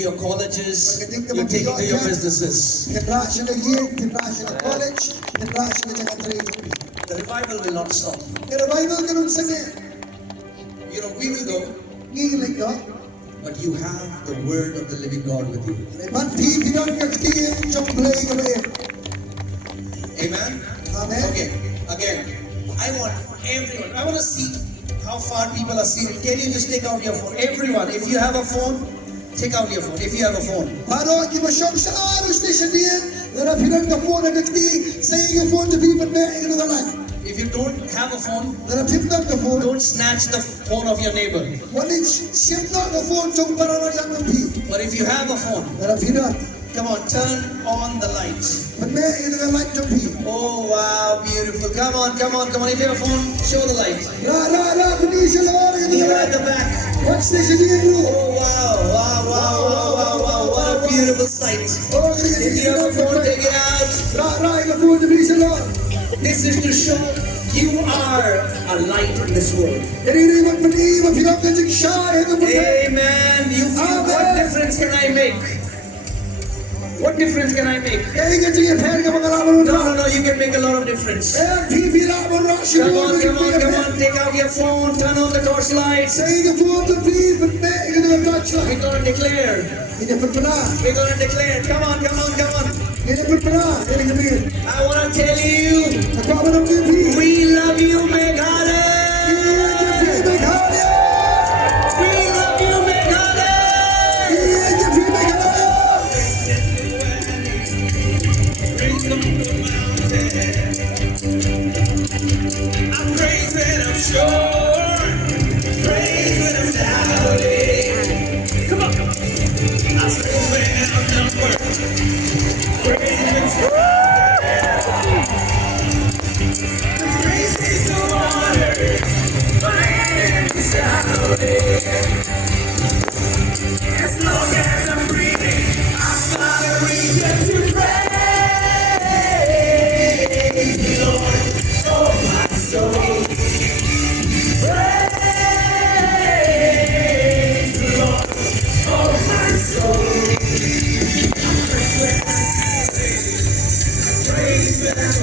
your colleges, you take it to your businesses. The revival will not stop. You know, we will go, but you have the word of the living God with you. Amen? Okay, again, I want everyone, I want to see how far people are seeing. Can you just take out your phone? Everyone, if you have a phone, take out your phone. If you have a phone. If you don't have a phone, don't snatch the phone of your neighbor. But if you have a phone, come on, turn on the lights. Oh wow, beautiful. Come on. If you have a phone, show the light. You're at the back. Oh wow. What a beautiful sight. If you have a phone, take it out. This is to show you are a light in this world. Amen. You feel, what difference can I make? What difference can I make? No, you can make a lot of difference. Come on. Take out your phone, turn on the torchlight. We're going to declare. Come on. I want to tell you, we love you, Meghalaya. We love you, Meghalaya. I praise when I'm sure, praise when I'm doubting. Come on. I praise when I'm not working, praise when I'm praise is the water, fire is shouting. As long as I'm breathing, I've got a reason to praise the Lord, oh my soul. Praise the Lord, oh my soul. Praise when I'm